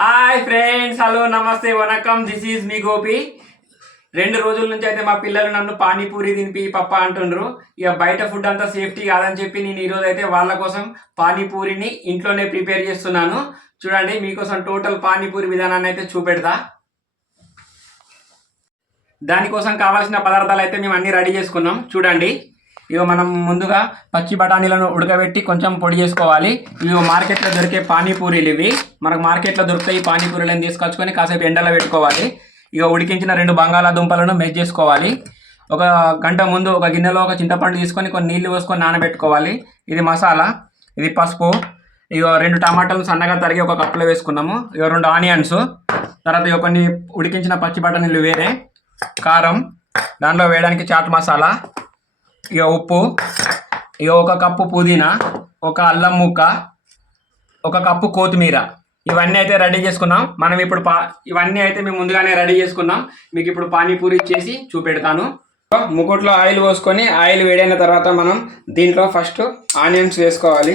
Hi friends hello నమస్తే వనకం. This is me Gopi. రెండు రోజుల నుంచి అయితే మా పిల్లలు నన్ను పానీపూరి తినిపి పప్ప అంటుండ్రు. ఇక బయట ఫుడ్ అంతా సేఫ్టీ కాదని చెప్పి నేను ఈరోజు అయితే వాళ్ళ కోసం పానీపూరిని ఇంట్లోనే ప్రిపేర్ చేస్తున్నాను. చూడండి మీకోసం టోటల్ పానీపూరి విధానాన్ని అయితే చూపెడతా. దానికోసం కావాల్సిన పదార్థాలు అయితే మేము అన్ని రెడీ చేసుకున్నాం. చూడండి. ఇవి మనం ముందుగా పచ్చి బఠానీలను ఉడకబెట్టి కొంచెం పొడి చేసుకోవాలి. ఇవి మార్కెట్లో దొరికే పానీపూరీలు ఇవి. మనకు మార్కెట్లో దొరుకుతాయి ఈ పానీపూరీలను తీసుకొచ్చుకొని కాసేపు ఎండలో పెట్టుకోవాలి. ఇక ఉడికించిన రెండు బంగాళాదుంపలను మెజ్ చేసుకోవాలి. ఒక గంట ముందు ఒక గిన్నెలో ఒక చింతపండు తీసుకొని కొన్ని నీళ్ళు పోసుకొని నానబెట్టుకోవాలి. ఇది మసాలా ఇది పసుపు ఇక రెండు టమాటాలు సన్నగా తరిగి ఒక కప్పులో వేసుకున్నాము ఇక రెండు ఆనియన్స్ తర్వాత ఇక కొన్ని ఉడికించిన పచ్చి బఠానీలు వేరే కారం దాంట్లో వేయడానికి చాట్ మసాలా ఇక ఉప్పు. ఇక ఒక కప్పు పుదీనా ఒక అల్లం ముక్క ఒక కప్పు కొత్తిమీర. ఇవన్నీ అయితే రెడీ చేసుకున్నాం. మనం ఇప్పుడు పా ఇవన్నీ అయితే మేము ముందుగానే రెడీ చేసుకున్నాం. మీకు ఇప్పుడు పానీపూరి చేసి చూపెడతాను. ముకుట్లో ఆయిల్ పోసుకొని ఆయిల్ వేడైన తర్వాత మనం దీంట్లో ఫస్ట్ ఆనియన్స్ వేసుకోవాలి.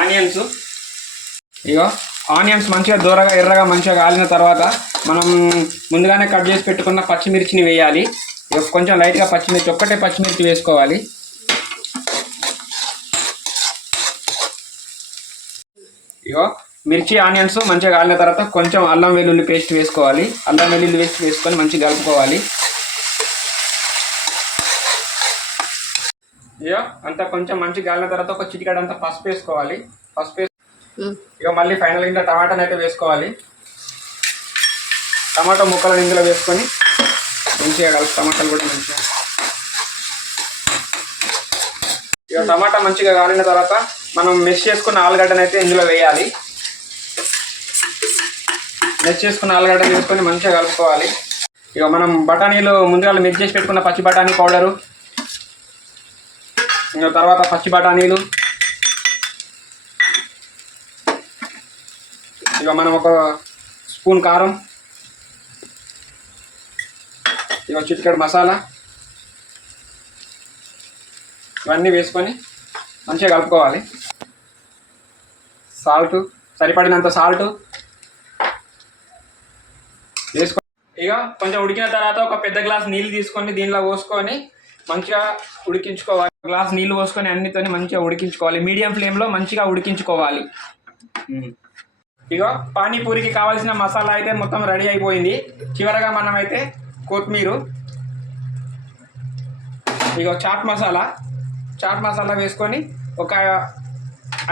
ఆనియన్స్. ఇగో. ఆనియన్స్ మంచిగా దూరగా ఎర్రగా మంచిగా కాలిన తర్వాత మనం ముందుగానే కట్ చేసి పెట్టుకున్న పచ్చిమిర్చిని వేయాలి. కొంచెం లైట్గా పచ్చిమిర్చి ఒక్కటే పచ్చిమిర్చి వేసుకోవాలి. ఇగో మిర్చి ఆనియన్స్ మంచిగా కాలిన తర్వాత కొంచెం అల్లం వెల్లుల్లి పేస్ట్ వేసుకోవాలి. అల్లం వెల్లుల్లి పేస్ట్ వేసుకొని మంచిగా కలుపుకోవాలి. ఇగో అంతా కొంచెం మంచిగా కాలిన తర్వాత ఒక చిటికాడంతా పసుపు వేసుకోవాలి. పసుపు ఇక మళ్ళీ ఫైనల్ ఇంకా టమాటాని అయితే వేసుకోవాలి. టమాటా ముక్కలను ఇందులో వేసుకొని మంచిగా కలిపి టమాటాలు కూడా మంచిగా. ఇక టమాటా మంచిగా కాలిన తర్వాత మనం మెష్ చేసుకున్న ఆలుగడ్డను అయితే ఇందులో వేయాలి. మెష్ చేసుకున్న ఆలుగడ్డను వేసుకొని మంచిగా కలుపుకోవాలి. ఇక మనం బఠానీలు ముందుగా మిక్స్ చేసి పెట్టుకున్న పచ్చి బఠానీ పౌడరు. ఇంకా తర్వాత పచ్చి బఠానీలు. ఇక మనం ఒక స్పూన్ కారం ఇక చిటికెడు మసాలా ఇవన్నీ వేసుకొని మంచిగా కలుపుకోవాలి. సాల్ట్ సరిపడినంత సాల్ట్ వేసుకొని ఇక కొంచెం ఉడికిన తర్వాత ఒక పెద్ద గ్లాస్ నీళ్ళు తీసుకొని దీనిలో పోసుకొని మంచిగా ఉడికించుకోవాలి. గ్లాస్ నీళ్ళు పోసుకొని అన్నితోని మంచిగా ఉడికించుకోవాలి. మీడియం ఫ్లేమ్లో మంచిగా ఉడికించుకోవాలి. ఇగో పానీపూరికి కావాల్సిన మసాలా అయితే మొత్తం రెడీ అయిపోయింది. చివరగా మనం అయితే కొత్తిమీర. ఇగో చాట్ మసాలా. చాట్ మసాలా వేసుకొని ఒక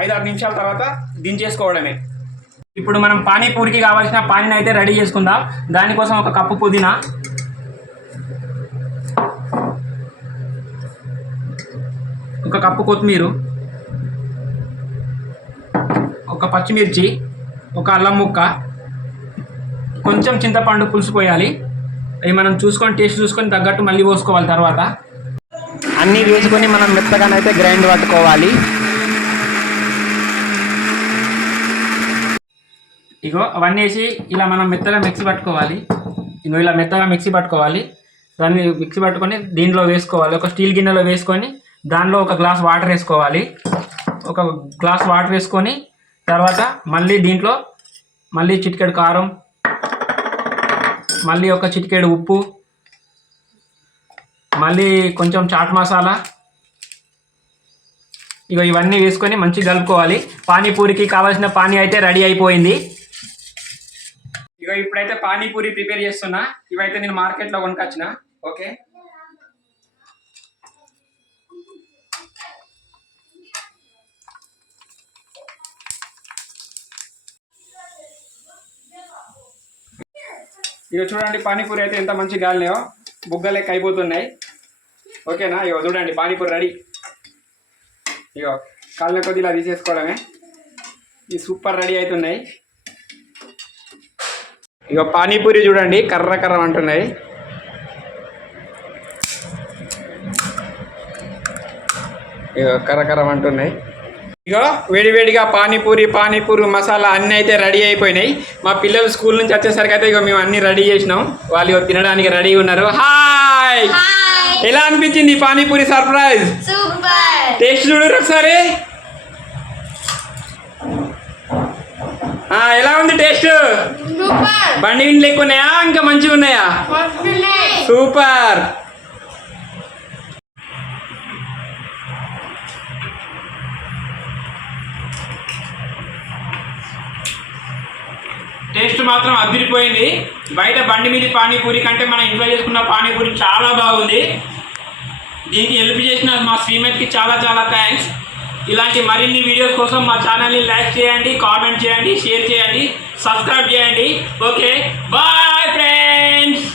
ఐదారు నిమిషాల తర్వాత దించేసుకోవడమే. ఇప్పుడు మనం పానీపూరికి కావాల్సిన పానీని అయితే రెడీ చేసుకుందాం. దానికోసం ఒక కప్పు పుదీనా. ఒక కప్పు కొత్తిమీర. ఒక పచ్చిమిర్చి. ఒక అల్లం ముక్క కొంచెం చింతపండు పులుసు పోయాలి. అవి మనం చూసుకొని టేస్ట్ చూసుకొని తగ్గట్టు మళ్ళీ పోసుకోవాలి తర్వాత. అన్నీ వేసుకొని మనం మెత్తగానైతే గ్రైండ్ పట్టుకోవాలి. ఇగో అవన్నీ వేసి ఇలా మనం మెత్తగా మిక్సీ పట్టుకోవాలి. ఇగో ఇలా మెత్తగా మిక్సీ పట్టుకోవాలి. దాన్ని మిక్సీ పట్టుకొని దీంట్లో వేసుకోవాలి. ఒక స్టీల్ గిన్నెలో వేసుకొని దానిలో ఒక గ్లాస్ వాటర్ వేసుకోవాలి. ఒక గ్లాస్ వాటర్ వేసుకొని తర్వాత మళ్ళీ దీంట్లో మళ్ళీ చిటికెడు కారం మళ్ళీ ఒక చిటికెడు ఉప్పు మళ్ళీ కొంచెం చాట్ మసాలా. ఇక ఇవన్నీ వేసుకొని మంచిగా కలుపుకోవాలి. పానీపూరికి కావాల్సిన పానీ అయితే రెడీ అయిపోయింది. ఇక ఇప్పుడైతే పానీపూరి ప్రిపేర్ చేస్తున్నా. ఇవైతే నేను మార్కెట్లో కొనుకొచ్చిన. ఓకే? ఇక చూడండి పానీపూరి అయితే ఎంత మంచి గాలినాయో. బుగ్గలెక్క అయిపోతున్నాయి. ఓకేనా? ఇగో చూడండి పానీపూరి రెడీ. ఇగో కాళ్ళ కొద్ది ఇలా తీసేసుకోవడమే. ఇవి సూపర్ రెడీ అవుతున్నాయి. ఇక పానీపూరి చూడండి కర్ర కర్ర అంటున్నాయి. ఇక కర్ర కర్ర అంటున్నాయి. ఇగో వేడివేడిగా పానీపూరి పానీపూరి మసాలా అన్నీ అయితే రెడీ అయిపోయినాయి. మా పిల్లలు స్కూల్ నుంచి వచ్చేసరికి అయితే ఇక మేము అన్ని రెడీ చేసినాం. వాళ్ళు తినడానికి రెడీ ఉన్నారు. హాయ్! ఎలా అనిపించింది పానీపూరి సర్ప్రైజ్? టేస్ట్ చూడరు ఒకసారి. ఎలా ఉంది టేస్ట్? బండి ఇండ్లు ఎక్కువ ఉన్నాయా? ఇంకా మంచిగా ఉన్నాయా! సూపర్! టేస్ట్ మాత్రం అదిరిపోయింది. బయట బండి మీద పానీపూరి కంటే మనం ఇంట్లో చేసుకున్న పానీపూరి చాలా బాగుంది. దీనికి హెల్ప్ చేసిన మా శ్రీమతికి చాలా చాలా థ్యాంక్స్ ఇలాంటి మరిన్ని వీడియోస్ కోసం మా ఛానల్ని లైక్ చేయండి కామెంట్ చేయండి షేర్ చేయండి సబ్స్క్రైబ్ చేయండి. Okay bye friends